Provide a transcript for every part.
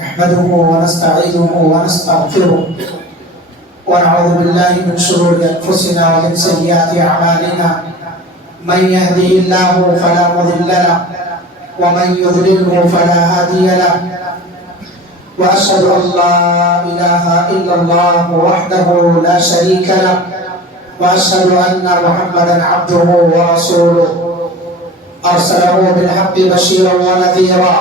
نحمده ونستعينه ونستغفره ونعوذ بالله من شرور أنفسنا ومن سيئات أعمالنا من يهده الله فلا مضل له ومن يضلله فلا هادي له وأشهد أن لا إله إلا الله وحده لا شريك له وأشهد أن محمدا عبده ورسوله أرسله بالحق بشيرا ونذيرا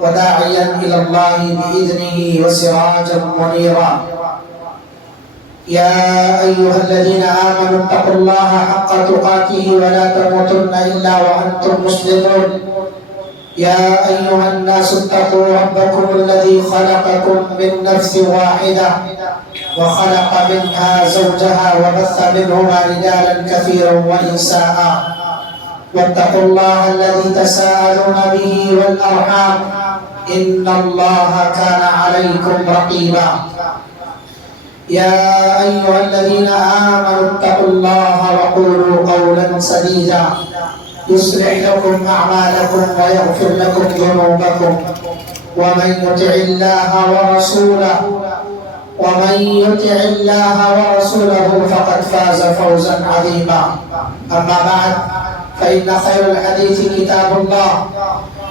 وداعيا إلى الله بإذنه وسراجا منيرا يا أيها الذين آمنوا اتقوا الله حق تقاته ولا تموتن إلا وأنتم مسلمون يا أيها الناس اتقوا ربكم الذي خلقكم من نفس واحدة وخلق منها زوجها وبث منهما رجالا كثيرا ونساء واتقوا الله الذي تساءلون به والأرحام إن الله كان عليكم رقيبا يا أيها الذين آمنوا اتقوا الله وقولوا قولا سديدا يصلح لكم أعمالكم ويغفر لكم ذنوبكم ومن يطع الله ورسوله فقد فاز فوزا عظيما أما بعد فإن خير الحديث كتاب الله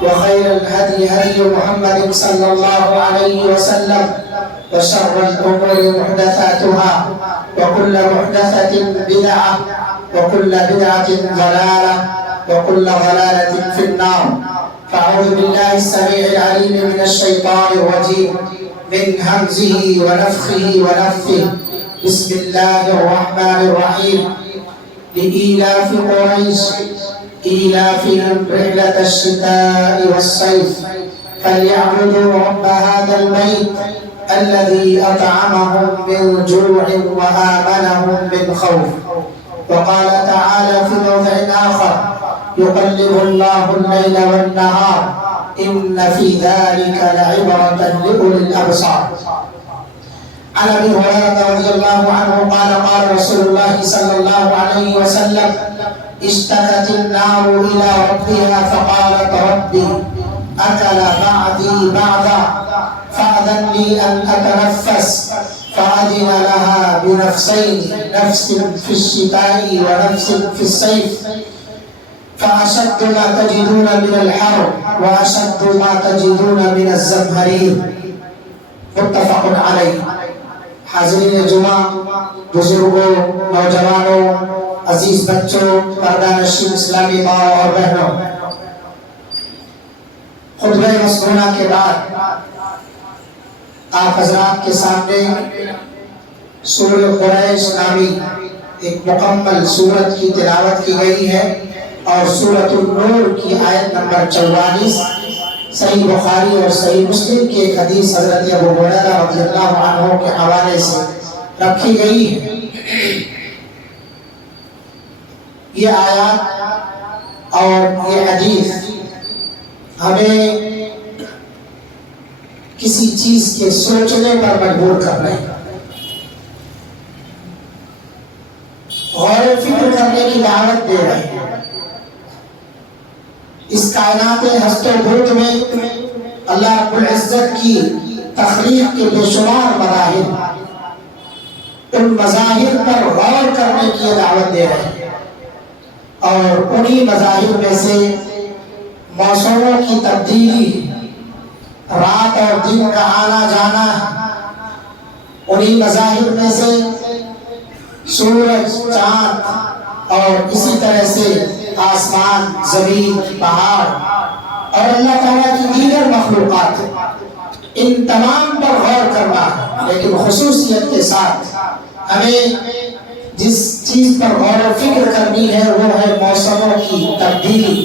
وخير الهدي هدي محمد صلى الله عليه وسلم وشر الأمور محدثاتها وكل محدثة بدعة وكل بدعة ضلالة وكل ضلالة في النار فأعوذ بالله السميع العليم من الشيطان الرجيم من همزه ونفخه ونفثه بسم الله الرحمن الرحيم لإيلاف قريش إيلافهم رحلة الشتاء والصيف فليعبدوا رب هذا البيت الذي أطعمهم من جوع وآمنهم من خوف وقال تعالى في موضع آخر يقلب الله الليل والنهار إن في ذلك لعبرة لأولي الأبصار. عن أبي هريرة رضي الله عنه قال قال رسول الله صلى الله عليه وسلم اشتكت النار إلى ربها فقالت ربي أكل بعدي بعضا فأذن لي أن أتنفس فأذن لها بنفسين نفس في الشتاء ونفس في الصيف فأشد ما تجدون من الحر وأشد ما تجدون من الزمهرير متفق عليه. حاضرین جمعہ، بزرگوں، نوجوانوں، عزیز بچوں، پردہ نشین اسلامی ماں اور بہنوں، خطبہ مسنونہ کے بعد آپ حضرات کے سامنے سورہ قریش نامی ایک مکمل سورت کی تلاوت کی گئی ہے اور سورۃ النور کی آیت نمبر 44 صحیح بخاری اور صحیح مسلم کی ایک حدیث حضرت ابو ہریرہ رضی اللہ عنہ کے حوالے سے رکھی گئی ہے۔ یہ آیات اور یہ حدیث ہمیں کسی چیز کے سوچنے پر مجبور کر رہے ہیں، غور و فکر کرنے کی دعوت دے رہے ہیں۔ اس کائنات ہست و بھرت میں اللہ رب العزت کی تخلیق کے بے شمار مظاہر، ان مظاہر پر غور کرنے کی دعوت دے رہے ہیں، اور انہی مظاہر میں سے موسموں کی تبدیلی، رات اور دن کا آنا جانا، انہی مظاہر میں سے سورج، چاند اور اسی طرح سے آسمان، زمین، پہاڑ اور اللہ تعالیٰ کی دیگر مخلوقات، ان تمام پر غور کرنا، لیکن خصوصیت کے ساتھ ہمیں جس چیز پر غور و فکر کرنی ہے وہ ہے موسموں کی تبدیلی۔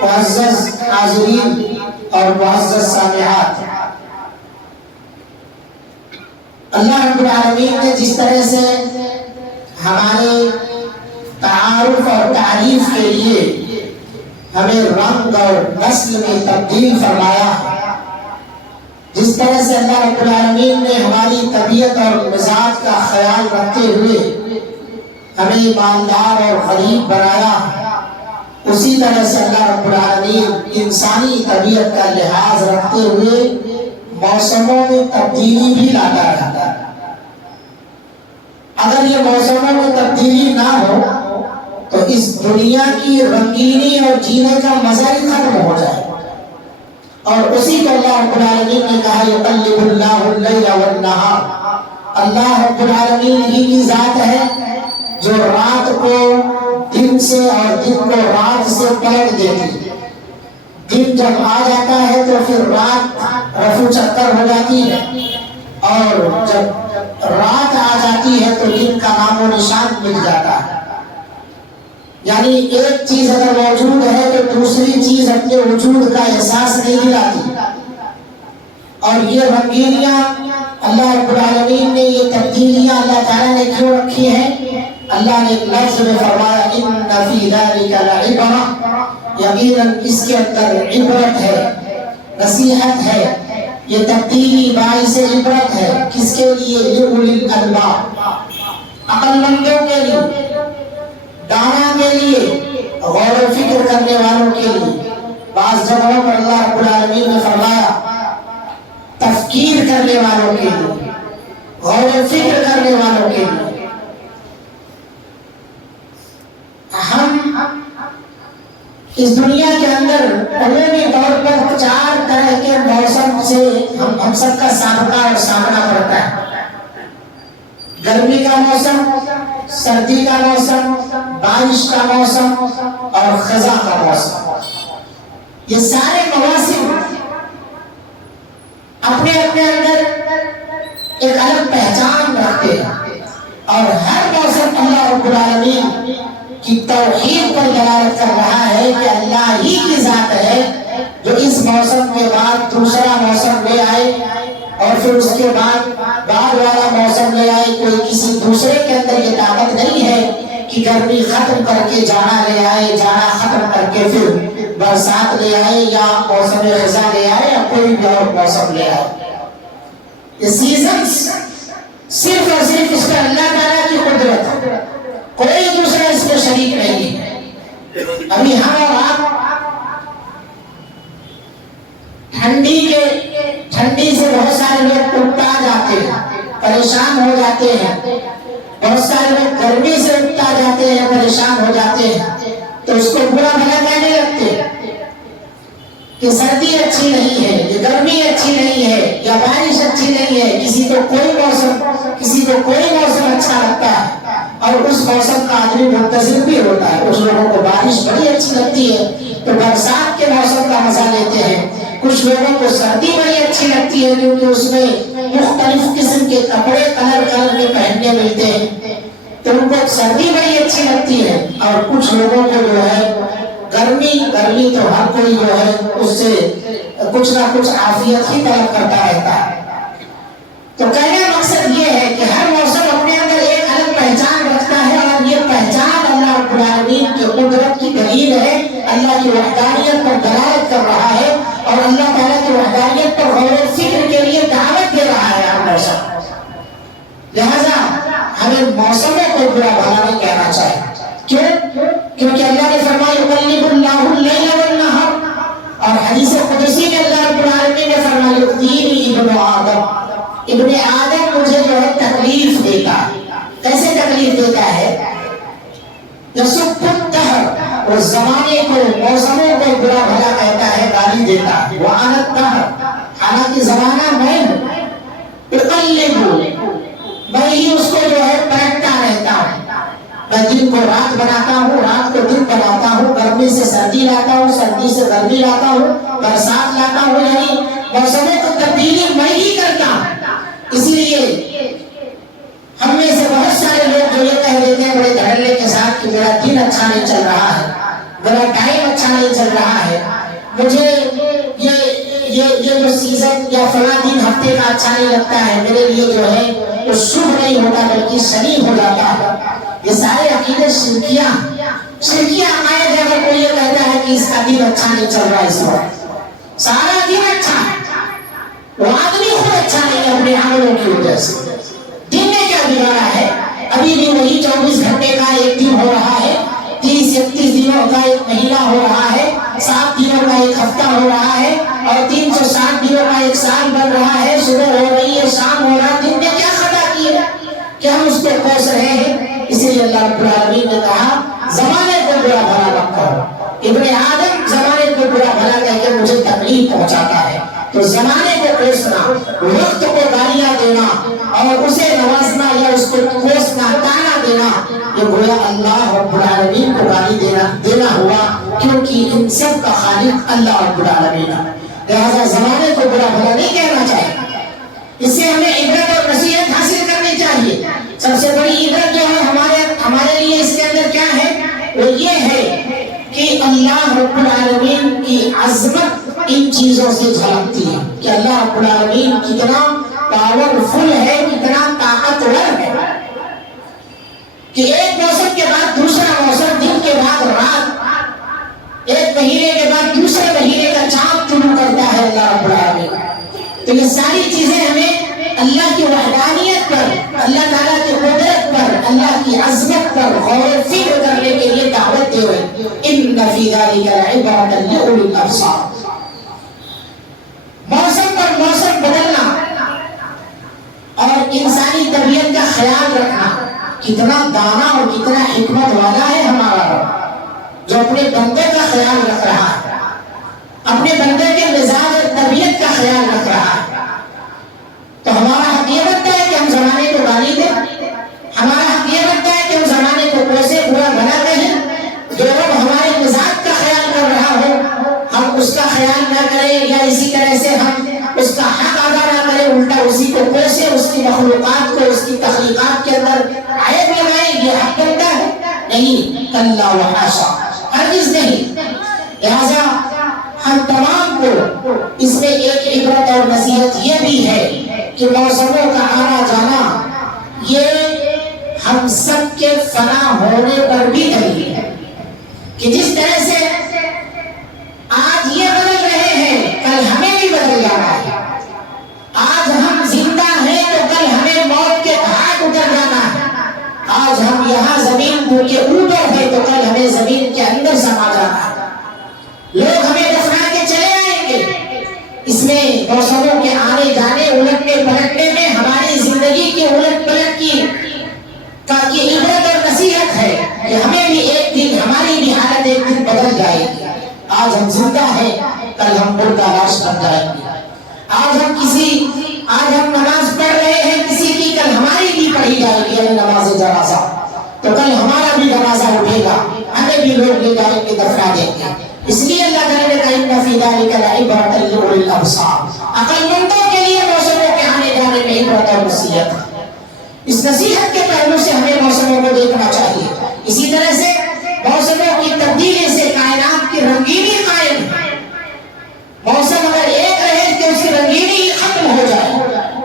معزز حاضرین اور معزز سامعات، اللہ رب العالمین نے جس طرح سے ہمارے تعارف اور تعریف کے لیے ہمیں رنگ اور نسل میں تبدیل فرمایا، جس طرح سے اللہ رب العالمین نے ہماری طبیعت اور مزاج کا خیال رکھتے ہوئے ہمیں مالدار اور غریب بنایا، اسی طرح سے اللہ رب العالمین انسانی طبیعت کا لحاظ رکھتے ہوئے موسموں میں تبدیلی بھی لاتا رہتا ہے۔ اگر یہ موسموں میں تبدیلی نہ ہو تو اس دنیا کی رنگینی اور جینے کا مزہ ہی ختم ہو جائے۔ اور اسی کو اللہ رب العالمین نے کہا یقلب اللہ اللیل والنہار، اللہ رب العالمین ہی کی ذات ہے جو رات کو دن سے اور دن کو رات سے پلٹ دیتی۔ دن جب آ جاتا ہے تو پھر رات رفو چکر ہو جاتی ہے، اور جب رات آ جاتی ہے تو دن کا نام و نشان مل جاتا ہے۔ یعنی ایک چیز اگر موجود ہے تو دوسری چیز اپنے وجود کا احساس نہیں دلاتی۔ اور یہ رنگینیاں اللہ رب العالمین نے، یہ تبدیلیاں اللہ تعالیٰ نے کیوں رکھی ہیں؟ اللہ نے ایک لفظ میں فرمایا ان فی ذلک لعبرۃ، یقیناً اس کے اندر عبرت ہے، نصیحت ہے۔ یہ تبدیلی باعث عبرت ہے، کس کے لیے؟ لأولی الالباب، عقل مندوں کے لیے، دانا کے لیے، غور و فکر کرنے والوں کے لیے۔ بعض جگہوں پر اللہ رب العالمین نے فرمایا تفکیر کرنے والوں کے لیے، غور و فکر کرنے والوں کے لیے۔ ہم اس دنیا کے اندر عمومی طور پر 4 طرح کے موسم سے ہم سب کا سابقہ اور سامنا پڑتا ہے۔ گرمی کا موسم، سردی کا موسم، بارش کا موسم اور خزاں کا موسم۔ یہ سارے مواسم اپنے اپنے اندر ایک الگ پہچان رکھتے ہیں، اور ہر موسم اللہ رب العالمین کی توحید پر دلالت کر رہا ہے کہ اللہ ہی کی ذات ہے جو اس موسم کے بعد دوسرا موسم لے آئے، اور پھر اس کے بعد والا موسم لے آئے۔ کوئی کسی دوسرے کے اندر یہ طاقت نہیں ہے کہ گرمی ختم کر کے جانا لے آئے، جانا ختم کر کے پھر برسات لے آئے، یا موسم خزاں لے آئے، یا کوئی بھی اور موسم لے آئے۔ یہ سیزنز صرف اور صرف اس پر اللہ تعالیٰ کی قدرت ہے، کوئی دوسرا اس میں شریک نہیں ہے۔ ابھی ہم اور آپ ٹھنڈی سے بہت سارے لوگ اکتا جاتے ہیں، پریشان ہو جاتے ہیں۔ بہت سارے لوگ گرمی سے اکتا جاتے ہیں، پریشان ہو جاتے ہیں، تو اس کو برا بھلا کہنے لگتے کہ سردی اچھی نہیں ہے، یہ گرمی اچھی نہیں ہے، یا بارش اچھی نہیں ہے۔ کسی کو کوئی موسم اچھا لگتا ہے، اور اس موسم کا آدمی منتظر بھی ہوتا ہے۔ کچھ لوگوں کو بارش بڑی اچھی لگتی ہے تو برسات کے موسم کا مزہ لیتے ہیں۔ کچھ لوگوں کو سردی بڑی اچھی لگتی ہے کیونکہ اس میں مختلف قسم کے کپڑے کلر کے پہننے ملتے ہیں، تو ان کو سردی بڑی اچھی لگتی ہے۔ اور کچھ لوگوں کو جو ہے گرمی تو ہر کوئی جو ہے اس سے کچھ نہ کچھ عافیت ہی طلب کرتا رہتا ہے۔ تو کہنے کا مقصد یہ ہے کہ ہر موسم اپنے اندر ایک الگ پہچان رکھتا ہے، اور یہ پہچان اللہ رب العالمین کی قدرت کی دلیل ہے، اللہ کی وحدانیت پر دلالت کر رہا ہے، اور اللہ تعالیٰ کی وحدانیت پر غور و فکر کے لیے دعوت دے رہا ہے ہر موسم۔ لہذا ہمیں موسموں کو برا بھلا نہیں کہنا چاہیے۔ کیوں؟ کیونکہ اللہ نے فرمایا یقلب اللہ اللیل والنہار، اور حدیث قدسی میں اللہ رب العالمین نے فرمایا یؤتینی ابن آدم مجھے جو ہے تکلیف دیتا ہے۔ کیسے تکلیف دیتا ہے؟ یسب الدہر، وہ زمانے کو، موسموں کو برا بھلا کہتا ہے، گالی دیتا ہے۔ وَأَنَا الدَّهْرُ، حالانکہ زمانہ میں ہوں۔ اقلب، میں ہی اس کو جو ہے پلٹتا رہتا ہوں۔ میں دن کو رات بناتا ہوں، رات کو دن بناتا ہوں، گرمی سے سردی لاتا ہوں، سردی سے گرمی لاتا ہوں، برسات لاتا ہوں۔ یعنی موسموں کو تبدیلی میں ہی کرتا ہوں۔ اسی لیے ہم میں سے بہت سارے لوگ جو یہ کہہ دیتے ہیں بڑے دھڑلے کے ساتھ کہ میرا دن اچھا نہیں چل رہا ہے، میرا ٹائم اچھا نہیں چل رہا ہے، مجھے یہ جو سیزن یا فلاں دن ہفتے کا اچھا نہیں لگتا ہے، میرے لیے جو ہے وہ شبھ نہیں ہوتا بلکہ شنی ہو جاتا ہے۔ یہ سارے عقیدے شرکیاں عقائد ہے۔ اگر کوئی یہ کہتا ہے کہ اس کا دن اچھا نہیں چل رہا، اس وقت سارا دن اچھا ہے، وہ آدمی خود اچھا نہیں ہے اپنے عملوں کی وجہ سے۔ دن نے کیا بگاڑا ہے؟ ابھی بھی وہی 24 گھنٹے کا ایک دن ہو رہا ہے، 30-31 دنوں کا ایک مہینہ ہو رہا ہے، 7 دنوں کا ایک ہفتہ ہو رہا ہے، اور 360 دنوں کا ایک سال بن رہا ہے. صبح ہو رہی ہے، شام ہو رہا ہے، دن میں کیا خطا کی ہے کہ ہم اس کو کوس رہے ہیں؟ اس لیے اللہ رب العالمین نے کہا زمانے کو برا بھلا مت کرو. ابن آدم زمانے کو برا بھلا کہہ کے مجھے تکلیف پہنچاتا ہے، تو زمانے کو کوسنا، وقت کو گالیاں دینا اور اسے نوازنا یا اس کو کوسنا، تانا دینا، یہ گویا اللہ رب العالمین کو گالی دینا ہوا، کیونکہ ان سب کا خالق اللہ رب العالمین ہے. لہذا زمانے کو برا بھلا نہیں کہنا چاہیے. اس سے ہمیں عبرت اور نصیحت حاصل کرنی چاہیے. سب سے بڑی عبرت جو ہے ہمارے لیے اس کے اندر کیا ہے، وہ یہ ہے کہ اللہ رب العالمین کی عظمت ان چیزوں سے جھلکتی ہے کہ اللہ رب العالمین کتنا پاورفل ہے، کتنا طاقتور ہے، کہ ایک موسم کے بعد دوسرا موسم، دن کے بعد رات، ایک مہینے کے بعد دوسرے مہینے کا چاند طلوع کرتا ہے اللہ رب العالمین. تو یہ ساری چیزیں ہمیں اللہ کی وحدانیت پر، اللہ تعالیٰ کی قدرت پر، اللہ کی عظمت پر غور و فکر کرنے کے لیے دعوت دے رہے ہیں. ان فی ذلک لعبرۃ لاولی الابصار. موسم پر موسم بدلنا اور انسانی طبیعت کا خیال رکھنا، کتنا دانا اور کتنا حکمت والا ہے ہمارا رب، جو اپنے بندے کا خیال رکھ رہا ہے، اپنے بندے کے مزاج اور طبیعت کا خیال رکھ رہا ہے. تو ہمارا حق یہ بنتا ہے کہ ہم زمانے کو گالی دیں، ہمارا حق یہ بنتا ہے کہ ہم زمانے کو کوسے، برا بھلا کہیں. جو رب ہمارے مزاج کا خیال کر رہا ہو، ہم اس کا خیال نہ کریں، یا اسی طرح سے ہم اس کا حق ادا نہ کریں، الٹا اسی کو کوسے، اس کی مخلوقات کو، اس کی تخلیقات کے اندر عیب لگائیں، یہ حق بنتا ہے؟ نہیں، کلا وحاشا، ہرگز نہیں. لہذا ہم تمام کو اس میں ایک عبرت اور نصیحت یہ بھی ہے کہ موسموں کا آنا جانا یہ ہم سب کے فنا ہونے پر بھی دلیل ہے، کہ جس طرح سے آج یہ بدل رہے ہیں، کل ہمیں بھی بدل جانا ہے. آج ہم زندہ ہیں تو کل ہمیں موت کے گھاٹ اتر جانا ہے. آج ہم یہاں زمین کے اوپر ہیں تو کل ہمیں زمین کے اندر سما جانا ہے. لوگ ہمیں دفنا کے چلے آئیں گے. اس میں موسموں کے آنے جانے، الٹنے پلٹنے میں ہماری زندگی کی الٹ پلٹ کی عبرت اور نصیحت ہے کہ ہمیں بھی ایک دن، ہماری بھی حالت ایک دن بدل جائے گی. آج ہم زندہ ہیں، کل ہم مردہ لاش بن جائیں گے. آج ہم نماز پڑھ رہے ہیں کسی کی، کل ہماری بھی پڑھی جائے گی، یعنی نماز جنازہ. تو کل ہمارا بھی جنازہ اٹھے گا، ہمیں بھی لوگ لے جائیں گے، دفنا دیں گے. اس لیے اللہ تعالیٰ نے کہا ان فی ذلک لعبرۃ لاولی الابصار. عقل مندوں کے لیے موسموں کے آنے جانے میں عبرت اور نصیحت ہے. اس نصیحت کے پہلو سے ہمیں موسموں کو دیکھنا چاہیے. اسی طرح سے موسموں کی تبدیلی سے کائنات کی رنگینی قائم ہے. موسم اگر ایک رہے تو اس کی رنگینی ہی ختم ہو جائے.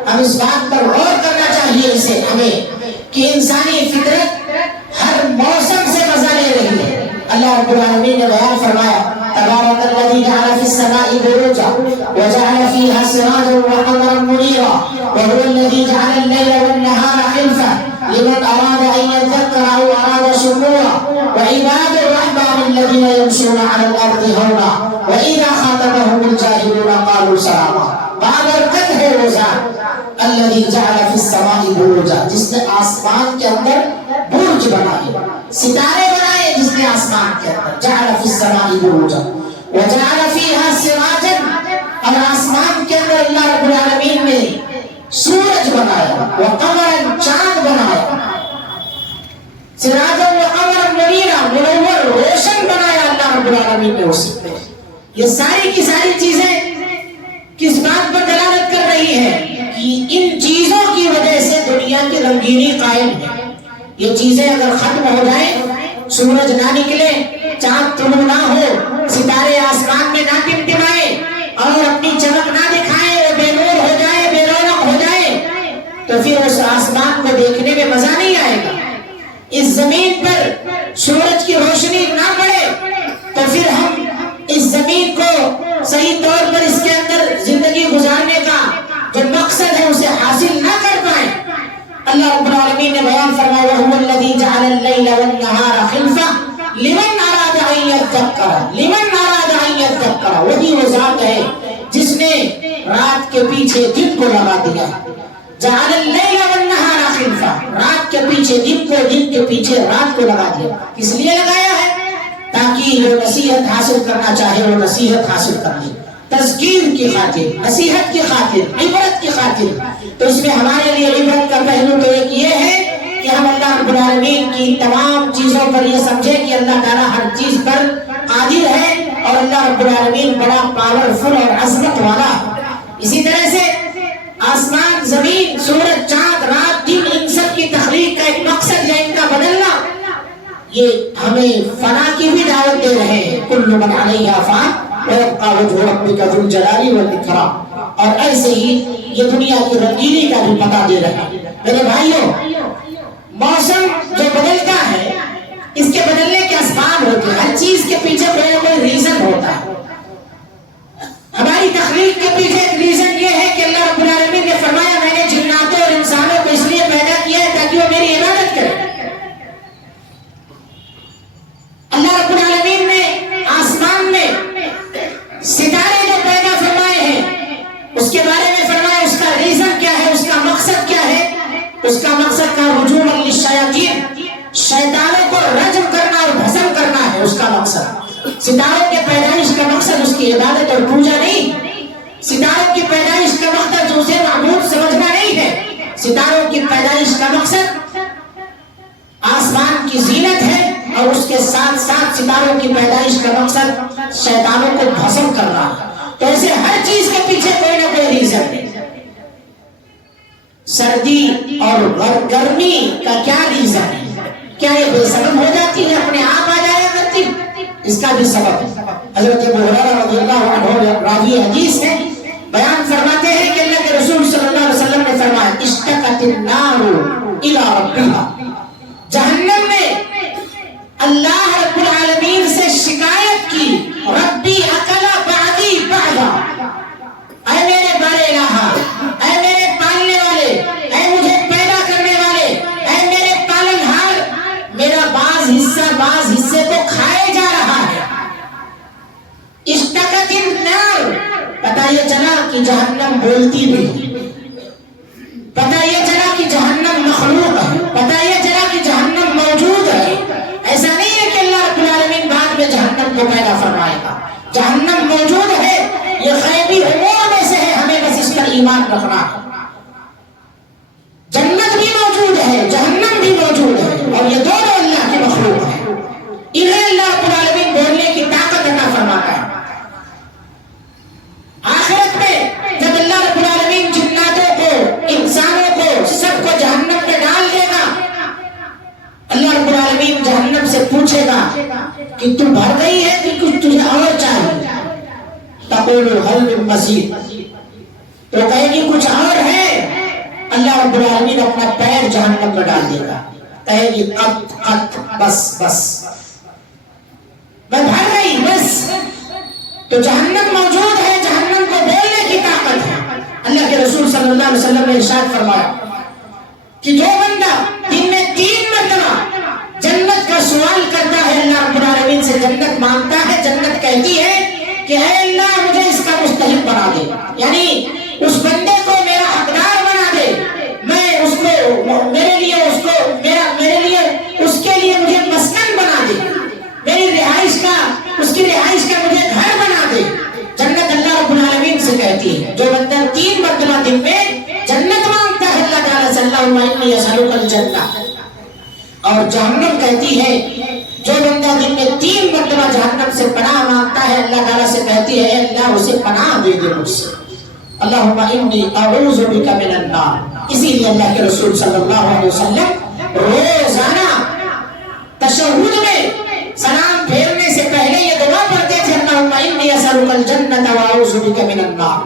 ہم اس بات پر غور کرنا چاہیے اسے ہمیں کہ انسانی فطرت ہر موسم سے مزہ لے رہی ہے. اللہ رب العالمین نے بیان فرمایا تبارک الذی جعل فی السماء بروجا وجعل فیہا سراجا وقمرا منیرا وهو الذی جعل اللیل والنہار خلفا لمن اراد ان یذکر او اراد شکورا وعباد الرحمن الذین یمشون علی الارض ہونا واذا خاطبهم الجاہلون قالوا سلاما. بابرکت ہے وہ ذات الذی جعل فی السماء بروجا، جس نے آسمان کے اندر برج بنائے، ستارے بنائے جس نے آسمان کے اندر. جعل فی السماء بروجا وجعل فیہا سراجا، اور آسمان کے اندر اللہ رب العالمین نے سورج بنایا، وقمرا، چاند بنایا، سراجا وقمرا منیرا، منور، روشن بنایا اللہ رب العالمین نے اس میں. یہ ساری کی ساری چیزیں کس بات پر دلالت کر رہی ہے کہ ان چیزوں کی وجہ سے دنیا کی رنگینی قائم ہے. یہ چیزیں اگر ختم ہو جائیں، سورج نہ نکلے، چاند طلوع نہ ہو، ستارے آسمان میں نہ ٹمٹمائے اور اپنی چمک نہ دکھائے، وہ بے نور ہو جائے، بے رونق ہو جائے، تو پھر اس آسمان کو دیکھنے میں مزہ نہیں آئے گا. اس زمین پر سورج کی روشنی نہ پڑے تو پھر ہم اس زمین کو صحیح طور پر اس کے اندر زندگی گزارنے کا جو مقصد ہے اسے حاصل نہ کر پائیں. اللہ رب العالمین نے بیان فرمایا وَهُوَ الَّذِي جَعَلَ اللَّيْلَ وَالنَّهَارَ خِلْفَةً لِمَنْ یذکر لمن اراد ان یذکر، وہی وہ ذات ہے جس نے رات کے پیچھے دن کو لگا دیا. جعل اللیل والنہار خلفا، رات کے پیچھے دن کو، دن کے پیچھے رات کو لگا دیا. کس لیے لگایا ہے؟ تاکہ جو نصیحت حاصل کرنا چاہے وہ نصیحت حاصل کر لے، تذکیر کی خاطر، نصیحت کی خاطر، عبرت کی خاطر. تو اس میں ہمارے لیے عبرت کا پہلو تو ایک یہ ہے کہ ہم اللہ رب العالمین کی تمام چیزوں پر یہ سمجھیں کہ اللہ تعالیٰ ہر چیز پر قادر ہے اور اللہ رب العالمین بڑا پاورفل اور عظمت والا. اسی طرح سے آسمان، زمین، سورج، چاند، رات، دن، ان سب کی تخلیق کا ایک مقصد ہے ان کا بدلنا. یہ ہمیں فنا کی بھی دعوت دے رہے ہیں. کل من علیہا فان ویبقی وجہ ربک ذو الجلال والاکرام. اور ایسے ہی یہ دنیا کی رنگینی کا بھی پتہ دے رہے ہیں. میرے بھائیوں، موسم جو بدلتا ہے اس کے بدلنے کے اسباب ہوتے ہیں. ہر چیز کے پیچھے کوئی نہ کوئی ریزن ہوتا ہے. ہماری تخلیق کے پیچھے ایک ریزن یہ ہے کہ اللہ رب العالمین نے فرمایا میں نے جناتوں اور انسانوں کو اس لیے پیدا کیا ہے تاکہ وہ میری عبادت کریں. اللہ رب العالمین نے آسمان میں ستارے جو پیدا فرمائے ہیں اس کے بارے میں فرمایا اس کا ریزن کیا ہے، اس کا مقصد کیا ہے. اس کا مقصد کا رجوع للشیاطین، شیطانوں کو رجم کرنا اور بھسم کرنا ہے اس کا مقصد. ستاروں کے پیدائش کا مقصد اس کی عبادت اور پوجا نہیں. ستاروں کی پیدائش کا مقصد اسے معبود سمجھنا نہیں ہے. ستاروں کی پیدائش کا مقصد آسمان کی زینت ہے اور اس کے ساتھ ساتھ ستاروں کی پیدائش کا مقصد شیطانوں کو بھسم کرنا ہے. تو ایسے ہر چیز کے پیچھے کوئی نہ کوئی ریزن ہے. سردی اور گرمی کا کیا ریزن ہے؟ کیا یہ بے سبب ہو جاتی ہے، اپنے آپ آ جایا کرتی؟ اس کا بھی سبب ہے. حضرت ابو ہریرہ رضی اللہ عنہ راوی حدیث ہے، بیان فرماتے ہیں کہ اللہ کے رسول صلی اللہ علیہ وسلم نے فرمایا اشتقت النار الی ربها، جہنم نے اللہ رب العالمین سے شکایت کی، ربی اکل بعدی بعدا، اے میرے بڑے الہ، اے میرے پالنے والے، اے مجھے پیدا کرنے والے، اے میرے پالنہار، میرا بعض حصے کو کھائے جا رہا ہے. اشتقت النار، پتہ یہ چلا کہ جہنم بولتی بھی ہے، پتہ یہ چلا کہ جہنم مخلوق ہے، پتہ یہ چلا کہ جہنم موجود ہے. ایسا نہیں ہے کہ اللہ رب العالمین بعد میں جہنم کو پیدا فرمائے گا. جہنم موجود ہے، یہ غیبی امور میں سے ہے، ہمیں بس اس پر ایمان رکھنا ہے. جنت بھی موجود ہے، جہنم بھی موجود ہے اور یہ دونوں اللہ کی مخلوق ہے. انہیں اللہ رب العالمین بولنے کی طاقت عطا فرماتا ہے. آخرت میں جب اللہ رب العالمین جناتوں کو، انسانوں کو، سب کو جہنم میں ڈال دے گا، اللہ رب العالمین جہنم سے پوچھے گا کہ تو بھر گئی ہے کہ کچھ تجھے اور چاہیے؟ تقول هل من مزید، تو کہے گی کچھ اور ہے. اللہ رب العالمین اپنا پیر جہنم میں ڈال دے گا، کہے گی قط قط، بس بس، میں بھر گئی بس. تو جہنم موجود ہے، جہنم کو بولنے کی طاقت ہے. اللہ کے رسول صلی اللہ علیہ وسلم نے ارشاد فرمایا کہ جو بندہ دن میں 3 مرتبہ جنت کا سوال کرتا ہے، اللہ رب العالمین سے جنت مانگتا ہے، جنت کہتی ہے کہ اے اللہ مجھے اس کا مستحق بنا دے، یعنی اس بندے کو میرا حقدار بنا دے، میں اس کو میرے لیے اس کے لیے مجھے مسکن بنا دے، میری رہائش کا، اس کی رہائش کا مجھے گھر بنا دے. جنت اللہ رب العالمین سے کہتی ہے. جو بندہ 3 مرتبہ دن میں جنت مانگتا ہے اللہ تعالیٰ سے، اللہم انی اسألک الجنہ، اور جہنم کہتی ہے جو بندہ دن میں 3 مرتبہ جہنم سے پناہ مانگتا ہے، اللہ تعالیٰ سے کہتی ہے اللہ اسے پناہ دے دے مجھ سے. اللہم انی اعوذ بک من النار. اسی لیے اللہ کے رسول صلی اللہ علیہ وسلم روزانہ تشہد میں سلام پھیرنے سے پہلے یہ دعا پڑھتے تھے، اللہم انی اسألک الجنہ واعوذ بک من النار.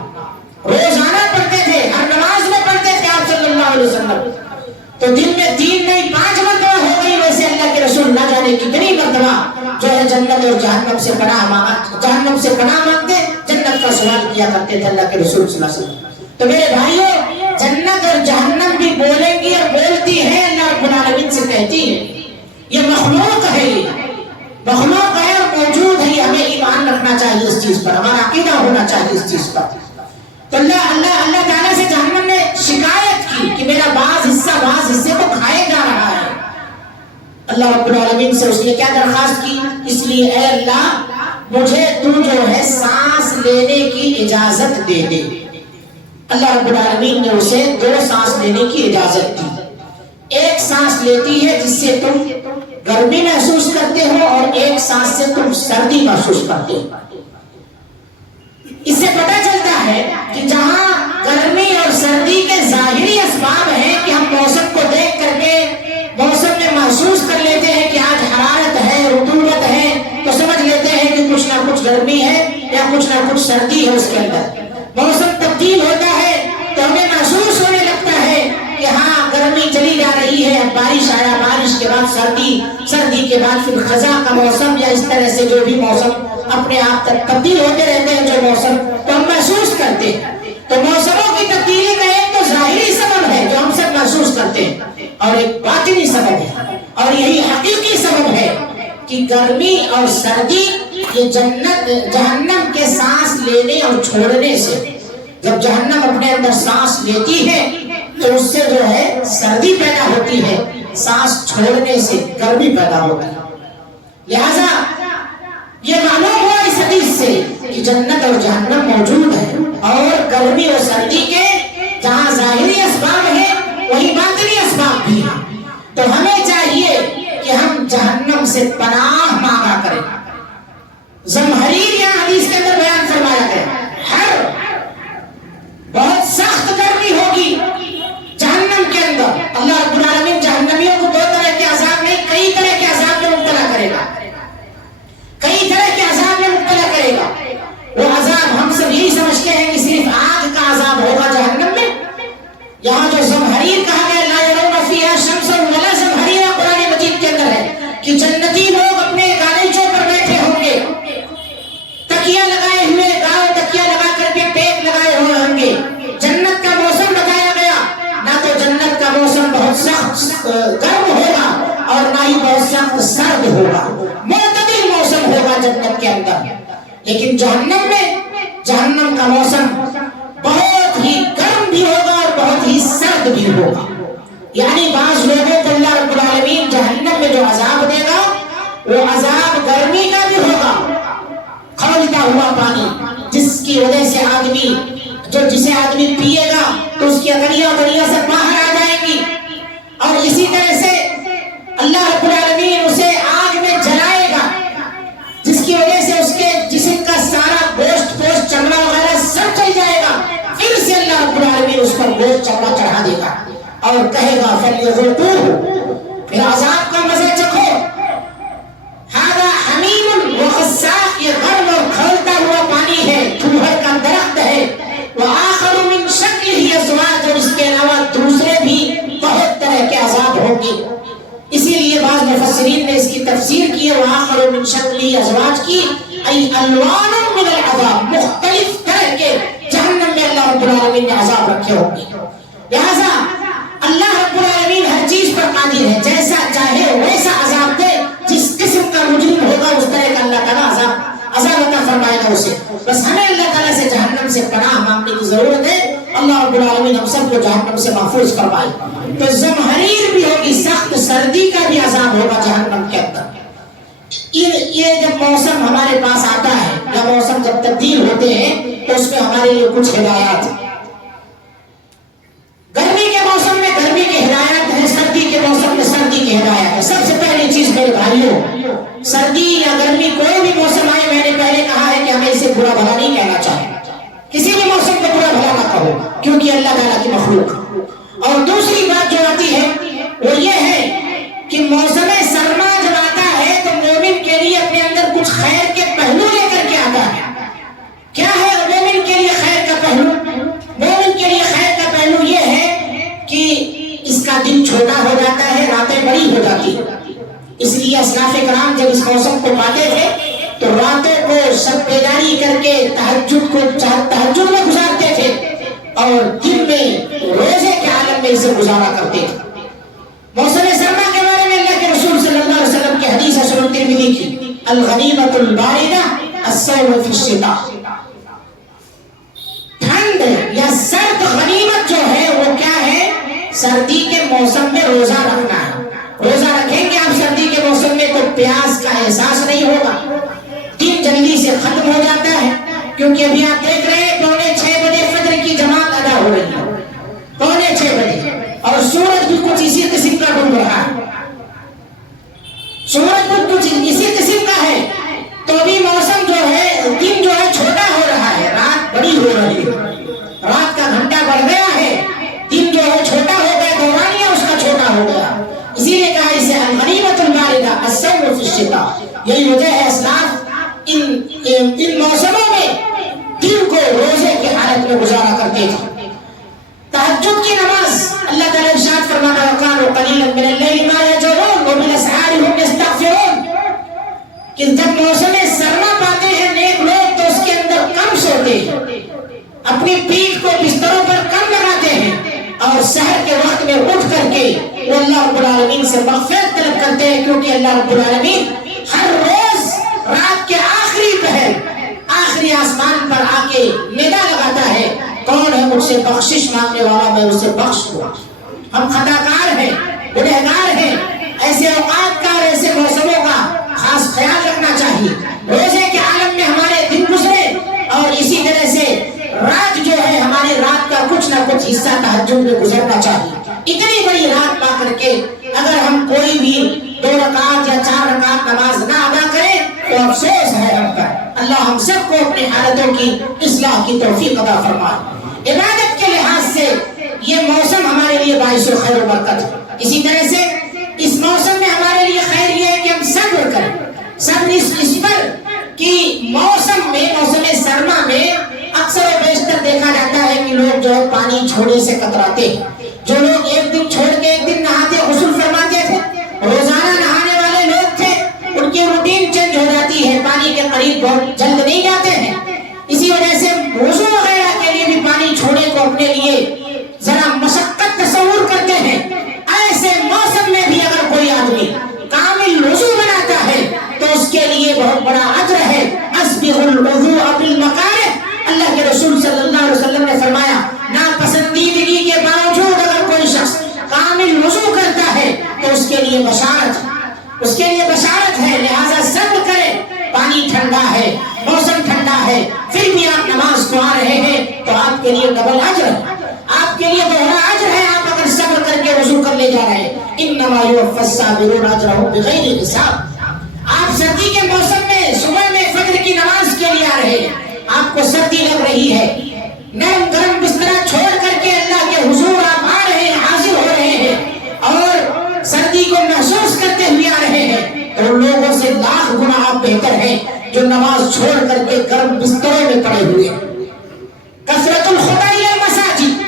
روزانہ پڑھتے تھے، ہر نماز میں پڑھتے تھے آپ صلی اللہ علیہ وسلم. تو دن میں 3 نہیں 5 مرتبہ ہو گئی. ویسے اللہ کے رسول نہ جانے کتنی مرتبہ جو ہے جنت اور جہنم سے پناہ مانگتے، جنت کا سوال کیا کرتے تھے اللہ کے رسول صلی اللہ علیہ وسلم. تو میرے بھائیوں، جنت اور جہنم بھی بولیں گی اور بولتی ہے، اللہ رب العالمین سے کہتی ہے. یہ مخلوق ہے، یہ مخلوق ہے اور موجود ہے. رکھنا چاہیے اس چیز پر، ہمارا عقیدہ ہونا چاہیے اس چیز پر۔ تو اللہ تعالیٰ سے جہنم نے شکایت کی کہ میرا بعض حصے کو کھائے جا رہا ہے۔ اللہ رب العالمین سے اس نے کیا درخواست کی؟ اس لیے اے اللہ مجھے تو جو ہے سانس لینے کی اجازت دے دے۔ اللہ رب العالمین نے اسے 2 سانس لینے کی اجازت دی۔ ایک سانس لیتی ہے جس سے تم گرمی محسوس کرتے ہو، اور ایک سانس سے تم سردی محسوس کرتے ہو۔ اس سے پتہ چلتا ہے کہ جہاں گرمی اور سردی کے ظاہری اسباب ہیں کہ ہم موسم کو دیکھ کر کے موسم میں محسوس کر لیتے ہیں کہ آج حرارت ہے، رطوبت ہے، تو سمجھ لیتے ہیں کہ کچھ نہ کچھ گرمی ہے یا کچھ نہ کچھ سردی ہے۔ اس کے اندر موسم تبدیل ہوتا ہے تو ہمیں محسوس ہونے لگتا ہے کہ ہاں گرمی چلی جا رہی ہے، بارش آیا، بارش کے بعد سردی، سردی کے بعد پھر خزاں کا موسم، یا اس طرح سے جو بھی موسم اپنے آپ تک تبدیل ہوتے رہتے ہیں جو موسم، تو ہم محسوس کرتے ہیں۔ تو موسموں کی تبدیلی کا ایک تو ظاہری سبب ہے جو ہم سب محسوس کرتے ہیں، اور ایک باطنی سبب ہے، اور یہی حقیقی سبب ہے کہ گرمی اور سردی یہ جہنم کے سانس لینے اور چھوڑنے سے، جب جہنم اپنے اندر سانس لیتی ہے تو اس سے جو ہے سردی پیدا ہوتی ہے، سانس چھوڑنے سے گرمی پیدا ہوتی ہے۔ لہذا یہ معلوم ہوا اس حدیث سے کہ جنت اور جہنم موجود ہے، اور گرمی اور سردی کے جہاں ظاہری اسباب ہیں وہی باطنی اسباب بھی ہیں۔ تو ہمیں چاہیے کہ ہم جہنم سے پناہ مانگا کریں۔ زمہریر یہاں حدیث کے اندر بیان فرمایا گیا، بہت سخت گرمی ہوگی جہنم کے اندر۔ اللہ رب العالمین جہنمیوں کو 2 طرح کے عذاب نہیں، کئی طرح کے عذاب میں مبتلا کرے گا، کئی طرح کے عذاب میں مبتلا کرے گا۔ وہ عذاب ہم سب یہی سمجھتے ہیں کہ صرف آگ کا عذاب ہوگا جہنم میں۔ یہاں جو زمہریر کہا گیا، لا یرون فیہا شمسا ولا زمہریرا، قرآن مجید کے اندر ہے کہ جنتی لوگ اپنے گالیچوں پر بیٹھے ہوں گے، تکیہ لگائے ہوئے، گاؤں تکیہ لگا کر کے ٹیک لگائے ہوئے ہوں گے۔ جنت کا موسم بتایا گیا، نہ تو جنت کا موسم بہت سخت گرم ہوگا اور نہ ہی بہت سخت سرد ہوگا، معتدل موسم ہوگا جنت کے اندر۔ لیکن جہنم میں جہنم کا موسم بہت ہی گرم بھی ہوگا اور بہت ہی سرد بھی ہوگا۔ یعنی بعض لوگوں کو اللہ رب العالمین جہنم میں جو عذاب دے گا وہ عذاب گرمی کا بھی ہوگا، کھولتا ہوا پانی جس کی وجہ سے جسے آدمی پیے گا تو اس کی اگڑیاں سے باہر آ جائیں گی، اور اسی طرح سے اللہ رب العالمین اسے آگ میں جلائے گا جس کی وجہ سے اس کے جسم کا سارا گوشت پوشت چمڑا وغیرہ سب چل جائے گا۔ پھر سے اللہ رب العالمین اس پر گوشت چمڑا چڑھا دے گا اور کہے گا فَلْيَذُوقُوهُ، پھر عذاب کا مزہ چکھو۔ هذا حمیم وغساق، یہ گرم اور کھولتا ہوا پانی ہے، چوہر کا درخت ہے۔ وآخر من شکلہ ازواج، اور اس کے علاوہ دوسرے بھی بہت طرح کے عذاب ہوں گے۔ اسی لیے بعض مفسرین نے اس کی تفسیر کی ہے وآخر من شکلہ ازواج کی، ای الوان من العذاب، مختلف طرح کے جہنم میں اللہ رب العالمین نے عذاب رکھے ہوں گے۔ لہذا اللہ رب العالمین ہر چیز پر قادر ہے، جیسا چاہے ویسا عذاب دے، جس قسم کا مجرم ہوگا اس طرح کا اللہ تعالیٰ عذاب عطا فرمائے گا اسے۔ بس ہمیں اللہ تعالیٰ سے جہنم سے پناہ مانگنے کی ضرورت ہے۔ اللہ رب العالمین ہم سب کو جہنم سے محفوظ فرمائے۔ تو زمہریر بھی ہوگی، سخت سردی کا بھی عذاب ہوگا جہنم کے اندر۔ یہ جب موسم ہمارے پاس آتا ہے یا موسم جب تبدیل ہوتے ہیں تو اس میں ہمارے لیے کچھ ہدایات ہیں۔ گرمی کے موسم میں گرمی کی ہدایات ہے، سردی کے موسم میں سردی کی ہدایات ہے۔ سب سے پہلی چیز میرے بھائیوں، سردی یا گرمی کوئی بھی موسم آئے، میں نے پہلے کہا ہے کہ ہمیں اسے برا بھلا نہیں کہنا چاہیے، کسی بھی موسم کو برا بھلا نہ کہو کیونکہ اللہ تعالیٰ کی مخلوق۔ اور دوسری بات جو آتی ہے وہ یہ ہے کہ موسم سرما جب آتا ہے تو مومن کے لیے اپنے اندر کچھ خیر کے پہلو لے کر کے آتا ہے۔ کیا ہے مومن کے لیے خیر کا پہلو؟ مومن کے لیے خیر کا پہلو یہ ہے کہ اس کا دن چھوٹا ہو جاتا ہے، راتیں بڑی ہو جاتی ہیں۔ اس لیے اسلاف کرام جب اس موسم کو پاتے تھے تو راتوں کو شب بیداری کر کے تہجد میں گزارتے تھے اور دن میں روزے کے عالم میں اسے گزارا کرتے تھے۔ موسم سرما کے بارے میں اللہ کے رسول صلی اللہ علیہ وسلم کی حدیث ہے سنن ترمذی کی، الغنیمۃ الباردہ الصوم فی الشتاء، ٹھنڈ یا سرد غنیمت جو ہے وہ کیا ہے؟ سردی کے موسم میں روزہ رکھنا ہے۔ روزہ رکھیں گے آپ سردی کے موسم میں تو پیاس کا احساس نہیں ہوگا، دن جلدی سے ختم ہو جاتا ہے، کیونکہ ابھی آپ دیکھ رہے ہیں 5:45 بجے فجر کی جماعت ادا ہو رہی ہے، 5:45 بجے، اور سورج بھی کچھ اسی قسم کا ڈوب رہا ہے، سورج کچھ اسی قسم کا ہے، تو ابھی موسم جو ہے، دن جو ہے چھوٹا ہو رہا ہے، رات بڑی ہو رہی ہے، رات کا گھنٹہ بڑھ گیا ہے، دن جو ہے چھوٹا ہو گیا، دورانیہ اس کا چھوٹا ہو گیا، اسی لیے کہا اسے الغنیمۃ الباردہ الصوم فی الشتاء۔ یہی وجہ ہے اسلاف ان موسموں میں دن کو روزے کی حالت میں گزارا کرتے تھے۔ تہجد کی نماز اللہ تعالیٰ ارشاد فرماتا ہے وَقَالُوا قَلِيلًا مِنَ اللَّيْلِ مَا يَهْجَعُونَ وَبِالْأَسْحَارِ هُمْ يَسْتَغْفِرُونَ، کہ جب موسم سرما پاتے ہیں نیک لوگ تو اس کے اندر کم سوتے ہیں، اپنی پیٹھ کو بستروں پر کم لگاتے ہیں، اور سحر کے وقت میں اٹھ کر کے وہ اللہ رب العالمین سے مغفرت طلب کرتے ہیں، کیونکہ اللہ رب العالمین ہر روز رات کے آخری پہر آخری آسمان پر آ کے ندا لگاتا ہے، کون ہے مجھ سے بخشش مانگنے والا، میں اسے بخش دوں۔ ہم خطاکار ہیں، گنہگار ہیں، ایسے اوقات کا اور ایسے موسموں کا خاص خیال رکھنا چاہیے۔ روزے کے عالم میں ہمارے دن گزرے، اور اسی طرح سے رات جو ہے ہمارے رات کا کچھ نہ کچھ حصہ تہجد میں گزرنا چاہیے۔ اتنی بڑی رات پا کر کے اگر ہم کوئی بھی 2 رکعت یا 4 رکعت نماز نہ ادا کریں تو افسوس ہے ہم پر۔ اللہ ہم سب کو اپنی حالتوں کی اصلاح کی توفیق عطا فرمائے۔ عبادت کے لحاظ سے یہ موسم ہمارے لیے باعث خیر و برکت ہے۔ اسی طرح سے اس موسم میں ہمارے لیے خیر یہ ہے کہ ہم صبر کریں، صبر اس پر کہ موسم سرما میں اکثر و بیشتر دیکھا جاتا ہے کہ لوگ جو ہے پانی چھوڑنے سے کتراتے ہیں۔ جو لوگ ایک دن چھوڑ کے ایک دن نہاتے غسل فرماتے تھے، روزانہ نہانے والے لوگ تھے، ان کی روٹین چینج ہو جاتی ہے، پانی کے قریب بہت جلد نہیں جاتے ہیں۔ اسی وجہ سے وضو وغیرہ کے لیے بھی پانی چھوڑنے کو اپنے لیے ذرا مشقت تصور کرتے ہیں۔ ایسے موسم میں بھی اگر کوئی آدمی کامل وضو بناتا ہے تو اس کے لیے بہت بڑا اجر ہے۔ اسبغ الوضوء بالمکارہ، اللہ کے رسول صلی اللہ علیہ وسلم نے فرمایا ناپسندیدگی کے باوجود اگر کوئی شخص کامل وضو کرتا ہے تو اس کے لیے بشارت ہے، لہذا صبر کرے۔ پانی ٹھنڈا ہے، موسم ٹھنڈا ہے، پھر بھی آپ نماز کو آ رہے ہیں تو آپ کے لیے ڈبل اجر ہے، آپ کے لیے دوہرا اجر ہے۔ آپ اگر صبر کر کے وضو کر لے جا رہے ہیں، انما یوفی الصابرون اجرهم بغیر حساب۔ آپ سردی کے موسم میں صبح میں فجر کی نماز کے لیے آ رہے ہیں، آپ کو سردی لگ رہی ہے، نرم گرم بستر چھوڑ کر کے اللہ کے حضور آپ آ رہے ہیں، حاضر ہو رہے ہیں، اور سردی کو محسوس کرتے ہوئے آ رہے ہیں، تو ان لوگوں سے لاکھ گنا آپ بہتر ہیں جو نماز چھوڑ کر کے گرم بستروں میں پڑے ہوئے ہیں۔ کثرت الخطا الی المساجد،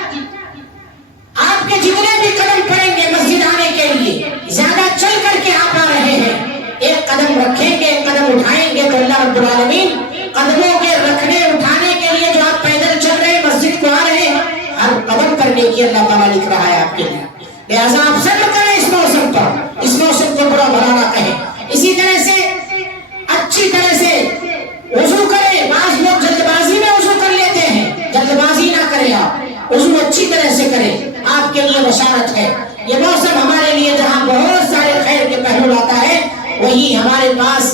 آپ کے جتنے بھی قدم پڑیں گے مسجد آنے کے لیے، زیادہ چل کر کے آپ آ رہے ہیں، ایک قدم رکھیں گے، ایک قدم اٹھائیں گے تو اللہ رب العالمین قدموں کے رکھنے اٹھانے کے لیے جو آپ پیدل چل رہے ہیں مسجد کو آ رہے ہیں، ہر قدم کرنے کی اللہ تعالیٰ لکھ رہا ہے آپ کے لیے۔ لہٰذا آپ صبر کریں اس موسم پر، اس موسم کو برا بھلا نہ کہیں۔ اسی طرح سے اچھی طرح سے وضو کریں۔ بعض لوگ جلد بازی میں وضو کر لیتے ہیں، جلد بازی نہ کریں، آپ وضو اچھی طرح سے کریں، آپ کے لیے بشارت ہے۔ یہ موسم ہمارے لیے جہاں بہت سارے خیر کے پہلو لاتا ہے، وہی ہمارے پاس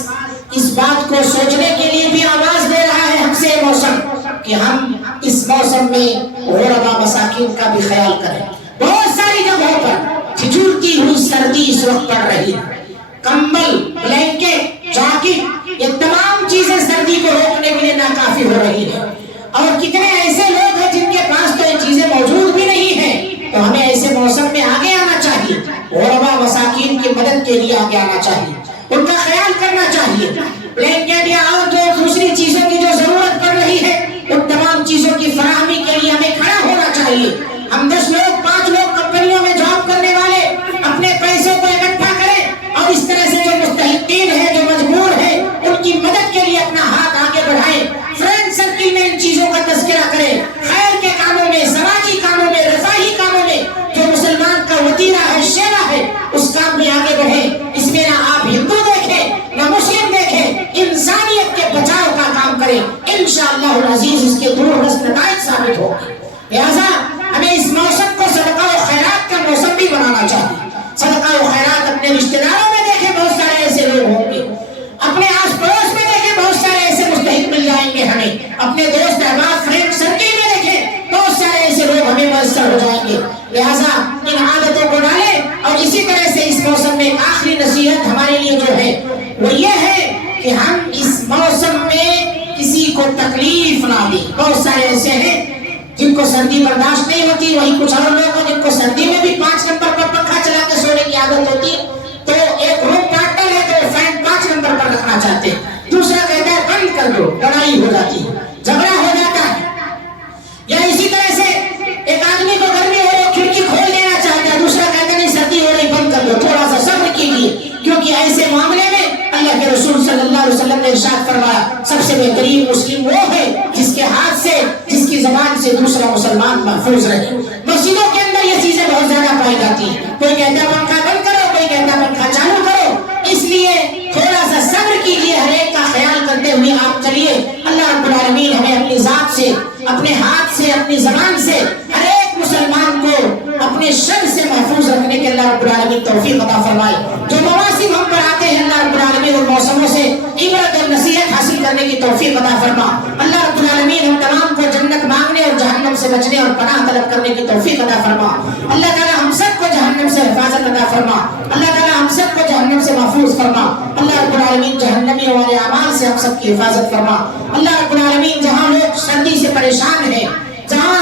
اس بات کو سوچنے کے لیے بھی آواز دے رہا ہے ہم سے موسم کہ ہم اس موسم میں غربا مساکین کا بھی خیال کریں۔ بہت ساری جگہوں پر ٹھٹھورتی ہوئی سردی اس وقت پڑ رہی ہے، کمبل، بلینکٹ، جاکٹ، یہ تمام چیزیں سردی کو روکنے کے لیے ناکافی ہو رہی ہیں، اور کتنے ایسے لوگ ہیں جن کے پاس تو یہ چیزیں موجود بھی نہیں ہیں، تو ہمیں ایسے موسم میں آگے آنا چاہیے، غربا مساکین کی مدد کے لیے آگے آنا چاہیے، ان کا خیال کرنا چاہیے۔ بلینکٹ یا اور جو دوسری چیزوں کی جو ضرورت پڑ رہی ہے ان تمام چیزوں کی فراہمی کے لیے ہمیں کھڑا ہونا چاہیے۔ ہم 10 لوگ 5 لوگ کمپنیوں میں جاب کرنے والے اپنے پیسوں کو اکٹھا کریں، اور اس طرح سے جو مستحقین ہیں، جو مجبور ہیں، ان کی مدد کے لیے اپنا ہاتھ آگے بڑھائیں۔ فرینڈ سرکل میں ان چیزوں کا تذکرہ کریں، خیر کے کاموں میں، سماجی کاموں میں، رفاہی کاموں میں، جو مسلمان کا وتیرہ ہے، شیوا ہے، اس کام میں آگے بڑھیں۔ اس میں نہ آپ ہندو دیکھیں، نہ مسلم دیکھیں، میسر ہو جائیں گے. لہٰذا ان عادتوں کو ڈالیں. اور اسی طرح سے اس موسم میں ایک آخری نصیحت ہمارے لیے جو ہے وہ یہ ہے کہ ہم اس موسم میں کسی کو تکلیف نہ دیں. بہت سارے ایسے ہیں جن کو سردی برداشت نہیں ہوتی. وہی کچھ اور لوگ ہیں جن کو سردی میں بھی 5 نمبر پر پنکھا چلا کے سونے کی عادت ہوتی ہے. تو ایک روم پارٹنر ہے تو فین 5 نمبر پر رکھنا چاہتے ہیں. دوسرا کہتا ہے بند کر دو. لڑائی ہو جاتی ہے, جھگڑا ہو جاتا ہے. یا اسی طرح سے ایک آدمی کو گرمی ہو رہی کھڑکی کھول دینا چاہتا ہے, دوسرا کہتا ہے نہیں سردی ہو رہی بند کر دو. تھوڑا سا صبر کیجیے, کیونکہ ایسے معاملے میں اللہ کے رسول صلی اللہ علیہ وسلم نے ارشاد فرمایا سب سے بہترین مسلم وہ ہے جس کے ہاتھ سے, جس کی زبان سے دوسرا مسلمان محفوظ رہے. مسجدوں کے اندر یہ چیزیں بہت زیادہ پائی جاتی ہیں. کوئی کہتا ہے پنکھا بند کرو, کوئی کہتا ہے پنکھا چالو کرو. اس لیے تھوڑا سا صبر کیجیے, ہر ایک کا خیال کرتے ہوئے آپ چلیے. اللہ رب العالمین ہمیں اپنی ذات سے, اپنے ہاتھ سے, اپنی زبان سے ہر ایک مسلمان کو اپنے شر سے محفوظ رکھنے کے اللہ رب العالمین توفیق عطا فرمائے. جو مواسم ہم پر آتے ہیں اللہ رب العالمین ان موسموں سے عبرت اور نصیحت حاصل کرنے کی توفیق عطا فرما. اللہ رب العالمین ہم تمام کو جنت مانگنے اور جہنم سے بچنے اور پناہ طلب کرنے کی توفیق عطا فرما. اللہ تعالی ہم سب کو جہنم سے حفاظت عطا فرما. اللہ تعالی ہم سب کو جہنم سے محفوظ فرما. اللہ رب العالمین جہنمیوں والے اعمال سے ہم سب کی حفاظت فرما. اللہ رب العالمین جہاں لوگ سردی سے پریشان ہیں, جہاں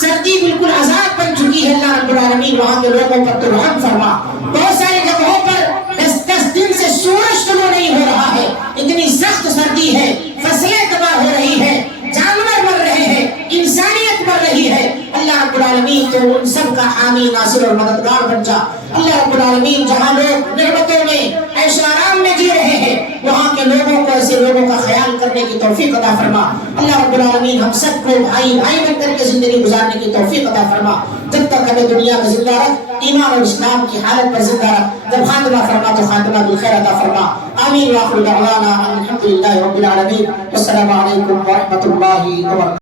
سردی بالکل عذاب بن چکی ہے, اللہ رب العالمین وہاں کے لوگوں پر تو رحم فرما. بہت ساری جگہوں پر 10 دن سے سورج طلوع نہیں ہو رہا ہے, اتنی سخت سردی ہے, فصلیں تباہ ہو رہی ہیں, جانور مر رہے ہیں, انسانیت مر رہی ہے. اللہ رب العالمین تو ان سب کا حامی, ناصر اور مددگار بن جا. اللہ رب العالمین جہاں لوگ نعمتوں میں عیش و آرام میں جی رہے ہیں وہاں کے لوگوں کو, ایسے لوگوں کا خیال کرنے کی توفیق عطا فرما. اللہ رب العالمین ہم سب کو بھائی بھائی بن کر کے زندگی گزارنے کی توفیق عطا فرما. جب تک ہمیں دنیا میں زندہ رکھ, ایمان اور اسلام کی حالت پر زندہ رکھ. جب خاتمہ فرما تو خاتمہ بالخیر عطا فرما. آمین. وآخر دعوانا الحمدللہ رب العالمین. والسلام علیکم ورحمۃ اللہ وبرکاتہ.